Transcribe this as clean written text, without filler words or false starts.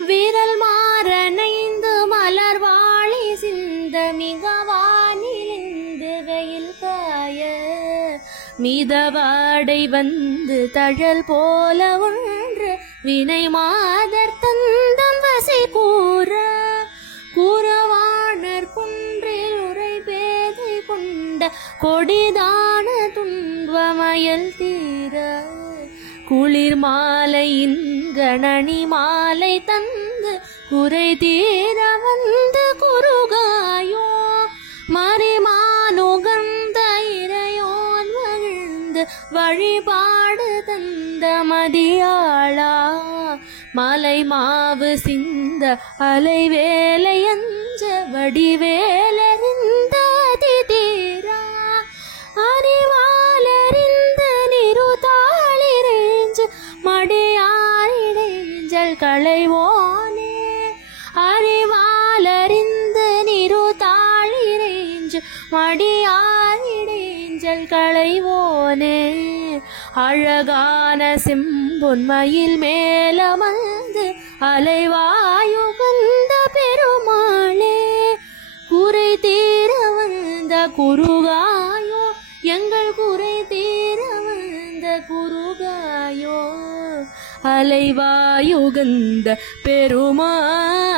விரல் மாறனைந்து மலர் வாழி சிந்த மிகவானிலிந்து வெயில் காய மிதவாடை வந்து தழல் போல ஒன்று வினை மாதர் தந்தம் வசை கூற கூறவாணர் குன்றில் உரை பேதை கொண்ட கொடிதான துன்பமயல் தீர குளிர் மாலையின் கணனி மாலை தந்து குறை தீர வந்து குறுகாயோ மறிமானுகந்த இறையோன் மகிழ்ந்து வழிபாடு தந்த மதியாளா மலை மாவு சிந்த அலை வேலை அஞ்ச வடிவேலறிந்த திதீரா அறிவாலறிந்த நிருதாளிரேஞ்சு மடியாரிடேஞ்சல் களைவோனே அறிவாலறிந்த நிருதாளிரேஞ்சு மடியாரிடேஞ்சல் களைவோனே அழகான செம்பொன்மையில் மேலமர்ந்து அலைவாயுகந்த பெருமாளே குறை தீர வந்த குருகாயோ எங்கள் குறை தீர வந்த குருகாயோ அலைவாயுகந்த பெருமாளே.